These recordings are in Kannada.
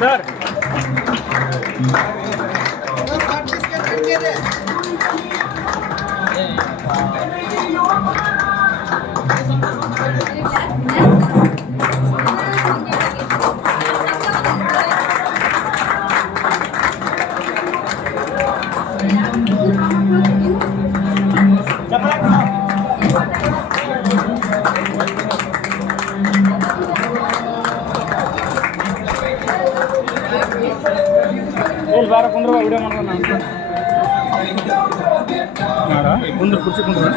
ಸರ್ ಇಲ್ಲಿ ಬಾರ ಕುಂದ್ರ ವಿಡಿಯೋ ಮಾಡೋಣ ಕುಂದ್ರ ಕುರ್ಚಿ ಕುಂದ್ರ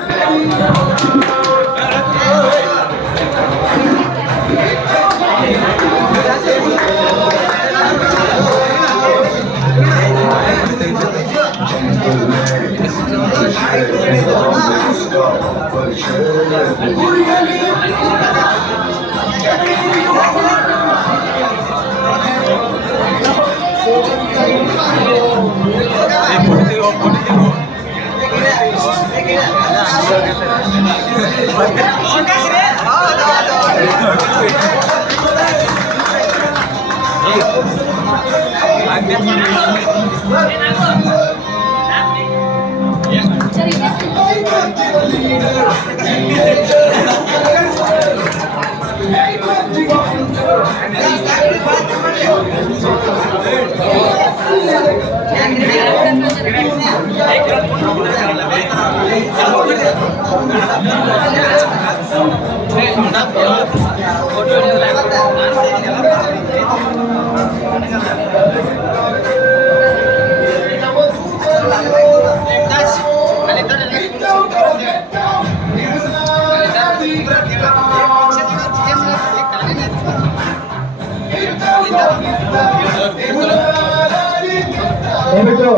ದಯವಿಟ್ಟು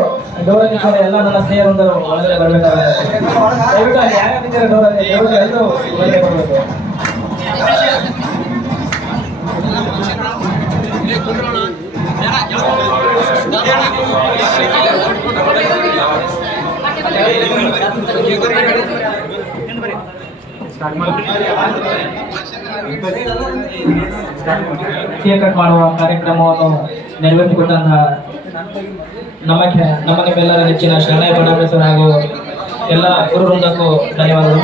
ಡೋರಲ್ಲಿ ಎಲ್ಲ ನನ್ನ ಸ್ನೇಹಿತರು ಒಳಗಡೆ ಬರಬೇಕಾಗುತ್ತೆ. ದಯವಿಟ್ಟು ಅಲ್ಲಿ ಯಾರ್ಯಾರಿದ್ದಾರೆ ಡೋರಲ್ಲಿ ಎಲ್ಲರೂ ಒಳಗಡೆ ಬರಬೇಕು. ಕೇಕ್ ಕಟ್ ಮಾಡುವ ಕಾರ್ಯಕ್ರಮವನ್ನು ನೆರವೇರಿಸಿಕೊಟ್ಟಂತಹ ನಮಗೆಲ್ಲರ ನೆಚ್ಚಿನ ಶರಣಯ್ಯ ಫಡ್ನವೀಸ್ ಹಾಗೂ ಎಲ್ಲ ಗುರು ವೃಂದಕ್ಕೂ ಧನ್ಯವಾದಗಳು.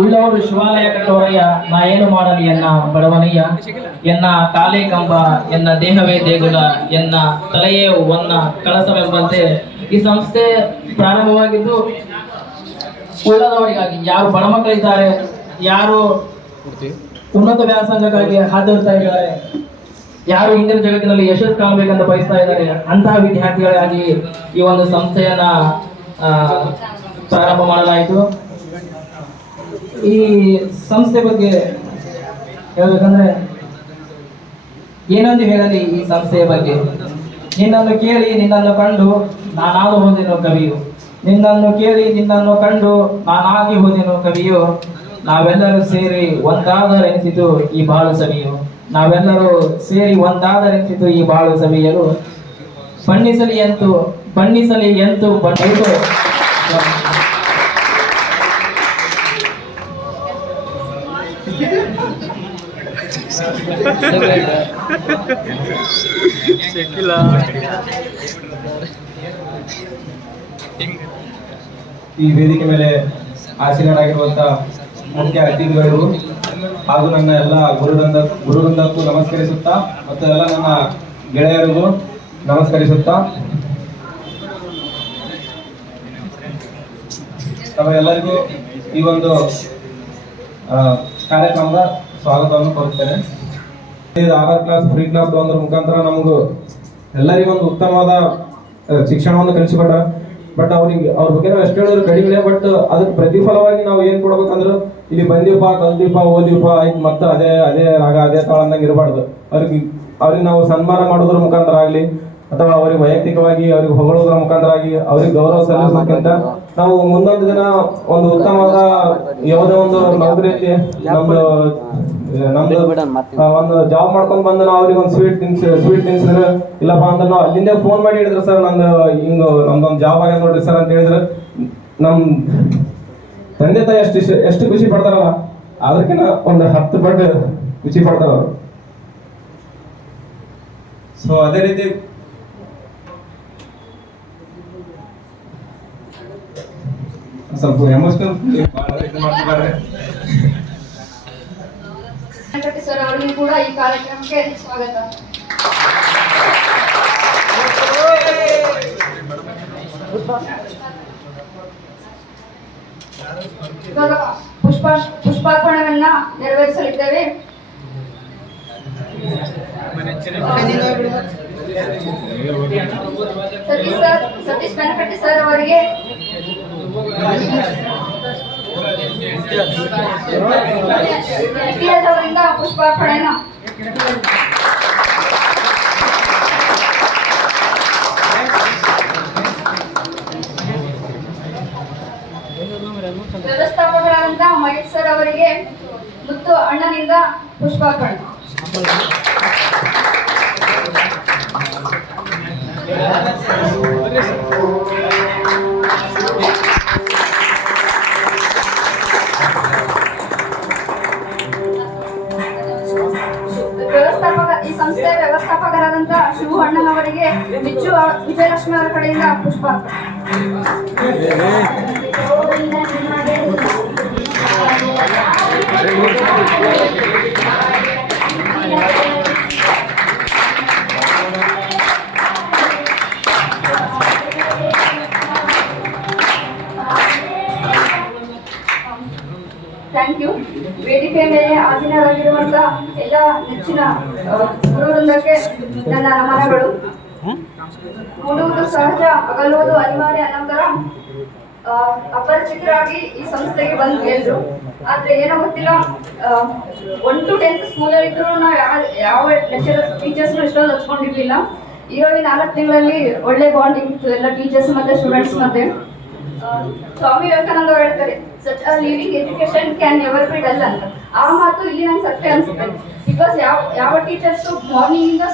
ಉಳ್ಳವರು ಶಿವಾಲಯ ಕಟ್ಟೋರಯ್ಯ, ನಾ ಏನು ಮಾಡಲಿ ಎನ್ನ ಬಡವನಯ್ಯ, ಎನ್ನ ಕಾಲೇ ಕಂಬ, ಎನ್ನ ದೇಹವೇ ದೇಗುಲ, ಎನ್ನ ತಲೆಯೇ ಒನ್ನ ಕಳಸವೆಂಬಂತೆ ಈ ಸಂಸ್ಥೆ ಪ್ರಾರಂಭವಾಗಿದ್ದು ಉಳ್ಳದವರಿಗಾಗಿ. ಯಾರು ಬಡ ಮಕ್ಕಳಿದ್ದಾರೆ, ಯಾರು ಉನ್ನತ ವ್ಯಾಸಂಗಕ್ಕಾಗಿ ಹಾದಿರ್ತಾ ಇದ್ದಾರೆ, ಯಾರು ಇಂದಿನ ಜಗತ್ತಿನಲ್ಲಿ ಯಶಸ್ಸು ಕಾಣಬೇಕಂತ ಬಯಸ್ತಾ ಇದ್ದಾರೆ, ಅಂತಹ ವಿದ್ಯಾರ್ಥಿಗಳಿಗಾಗಿ ಈ ಒಂದು ಸಂಸ್ಥೆಯನ್ನ ಪ್ರಾರಂಭ ಮಾಡಲಾಯಿತು. ಈ ಸಂಸ್ಥೆ ಬಗ್ಗೆ ಹೇಳ್ಬೇಕಂದ್ರೆ ಏನೊಂದು ಹೇಳಲಿ ಈ ಸಂಸ್ಥೆಯ ಬಗ್ಗೆ. ನಿನ್ನನ್ನು ಕೇಳಿ ನಿನ್ನನ್ನು ಕಂಡು ನಾನಾದು ಹೋದೆನು ಕವಿಯು, ನಿನ್ನನ್ನು ಕೇಳಿ ನಿನ್ನನ್ನು ಕಂಡು ನಾನಾಗಿ ಹೋದೆನು ಕವಿಯು, ನಾವೆಲ್ಲರೂ ಸೇರಿ ಒಂದಾದರೆನಿಸಿತು ಈ ಬಾಳು ಸವಿಯು, ನಾವೆಲ್ಲರೂ ಸೇರಿ ಒಂದಾದರೆನಿಸಿತು ಈ ಬಾಳು ಸವಿಯಲು, ಬಣ್ಣಿಸಲಿ ಎಂತು ಬಣ್ಣಿಸು ಈ ವೇದಿಕೆ ಮೇಲೆ ಆಸೀನರಾಗಿರುವಂತಹ ಮುಖ್ಯ ಅತಿಥಿಗಳು ಹಾಗೂ ನನ್ನ ಎಲ್ಲ ಗುರುವೃಂದಕ್ಕೂ ನಮಸ್ಕರಿಸುತ್ತಾ ಮತ್ತು ಎಲ್ಲ ನನ್ನ ಗೆಳೆಯರಿಗೂ ನಮಸ್ಕರಿಸುತ್ತಾ ತಮಗೆಲ್ಲರಿಗೂ ಈ ಒಂದು ಕಾರ್ಯಕ್ರಮದ ಸ್ವಾಗತವನ್ನು ಕೋರುತ್ತೇನೆ. 6ನೇ ಕ್ಲಾಸ್ ಫ್ರೀ ಕ್ಲಾಸ್ ತಗೊಂಡ್ರ ಮುಖಾಂತರ ನಮಗೂ ಎಲ್ಲರಿಗೂ ಒಂದು ಉತ್ತಮವಾದ ಶಿಕ್ಷಣವನ್ನು ಕಲಿಸಿಕೊಟ್ಟ. ಬಟ್ ಅವ್ರ ಬಗ್ಗೆ ನಾವು ಎಷ್ಟು ಹೇಳಿದ್ರು ಕಡಿಮೆ. ಬಟ್ ಅದಕ್ಕೆ ಪ್ರತಿಫಲವಾಗಿ ನಾವು ಏನ್ ಕೊಡ್ಬೇಕಂದ್ರೆ ಇಲ್ಲಿ ಬಂದೀಪ ಕಲ್ದೀಪ ಓದಿವಪ್ಪ ಆಯ್ತು ಮತ್ತೆ ಅದೇ ರಾಗ ಅದೇ ತಾಳ ಅಂದಂಗೆ ಇರಬಾರ್ದು. ಅವ್ರಿಗೆ ನಾವು ಸನ್ಮಾನ ಮಾಡೋದ್ರ ಮುಖಾಂತರ ಆಗ್ಲಿ ಅಥವಾ ಅವ್ರಿಗೆ ವೈಯಕ್ತಿಕವಾಗಿ ಅವ್ರಿಗೆ ಹೊಗಳೋದ್ರ ಮುಖಾಂತರ ಆಗಿ ಅವ್ರಿಗೆ ಗೌರವ ಸಲ್ಲಿಸೋದಕ್ಕಿಂತ ನಾವು ಮುಂದೊಂದು ದಿನ ಒಂದು ಉತ್ತಮವಾದ ಯಾವುದೇ ಒಂದು ನೌಕರಿಯಲ್ಲಿ ನಮ್ದು ಒಂದು ಜಾಬ್ ಮಾಡ್ಕೊಂಡ್ ಬಂದು ನಾವು ಅವ್ರಿಗೆ ಒಂದು ಸ್ವೀಟ್ ತಿನ್ಸಿದ್ರೆ ಇಲ್ಲಪ್ಪ ಅಂತ ನಾವು ಅಲ್ಲಿಂದ ಫೋನ್ ಮಾಡಿ ಹೇಳಿದ್ರು, ಸರ್ ನಮ್ದೊಂದು ಜಾಬ್ ಆಗ್ಯದ ನೋಡ್ರಿ ಸರ್ ಅಂತ ಹೇಳಿದ್ರೆ ನಮ್ ತಂದೆ ತಾಯಿ ಎಷ್ಟು ಖುಷಿ ಪಡ್ತಾರಲ್ಲ ಅದಕ್ಕಿಂತ ಒಂದು 10 ಪಟ್ಟು ಖುಷಿ ಪಡ್ತಾರ ಅವರು. ಸೊ ಅದೇ ರೀತಿ ಸ್ವಲ್ಪ ಎಮೋಷನಲ್ ಸರ್ ಅವರಿಗೂ ಕೂಡ ಈ ಕಾರ್ಯಕ್ರಮಕ್ಕೆ ಸ್ವಾಗತ. ಇವಾಗ ಪುಷ್ಪಾರ್ಪಣೆಯನ್ನ ನೆರವೇರಿಸಲಿದ್ದೇವೆ. ಸತೀಶ್ ಬೆನಕಟ್ಟಿ ಸರ್ ಅವರಿಗೆ ಅವರಿಂದ ಪುಷ್ಪಾರ್ಪಣೆಯನ್ನು ವ್ಯವಸ್ಥಾಪಕರಾದಂತ ಮಹೇಶ್ ಸರ್ ಅವರಿಗೆ ಮುತ್ತು ಅಣ್ಣನಿಂದ ಪುಷ್ಪಾರ್ಪಣೆ. ಈ ಸಂಸ್ಥೆಯ ವ್ಯವಸ್ಥಾಪಕರಾದಂತ ಶಿವು ಅಣ್ಣನವರಿಗೆ ಮಿಚ್ಚು ವಿಜಯಲಕ್ಷ್ಮಿ ಅವರ ಕಡೆಯಿಂದ ಪುಷ್ಪಾರ್ಪಣೆ. Thank you. ವೇದಿಕೆ ಮೇಲೆ ಆಸೀನರಾಗಿರುವಂತಹ ಎಲ್ಲ ನೆಚ್ಚಿನ ಗುರುವೃಂದಕ್ಕೆ ನನ್ನ ನಮನಗಳು. ಮೂಡುವುದು ಸಹಜ, ಅಗಲುವುದು ಅನಿವಾರ್ಯ ಅನ್ನೋದರ ಅಪರಿಚಿತರಾಗಿ ಈ ಸಂಸ್ಥೆಗೆ ಬಂದು ಗೆದ್ರು. ಆದ್ರೆ ಏನೋ ಗೊತ್ತಿಲ್ಲ, 1 to 10th ಸ್ಕೂಲಲ್ಲಿ ಇದ್ರು ನಾವು ಯಾವ ಲೆಕ್ಚರರ್ಸ್ ಟೀಚರ್ಸ್ನು ಇಷ್ಟೊಂದು ಹಚ್ಕೊಂಡಿರ್ಲಿಲ್ಲ. ಇರೋ ಈ 4 ತಿಂಗಳಲ್ಲಿ ಒಳ್ಳೆ ಬಾಂಡಿಂಗ್ ಇತ್ತು ಎಲ್ಲ ಟೀಚರ್ಸ್ ಮತ್ತೆ ಸ್ಟೂಡೆಂಟ್ಸ್ ಮಧ್ಯೆ. ಸ್ವಾಮಿ ವಿವೇಕಾನಂದ ಅವರು ಹೇಳ್ತಾರೆ, such a living education can never be dull ಅಂತ. ಆ ಮಾತು ಇಲ್ಲಿ ನಂಗೆ ಸತ್ಯ ಅನ್ಸುತ್ತೆ. ಬಿಕಾಸ್ ಯಾವ ಟೀಚರ್ಸು ಮಾರ್ನಿಂಗ್ ಇಂದ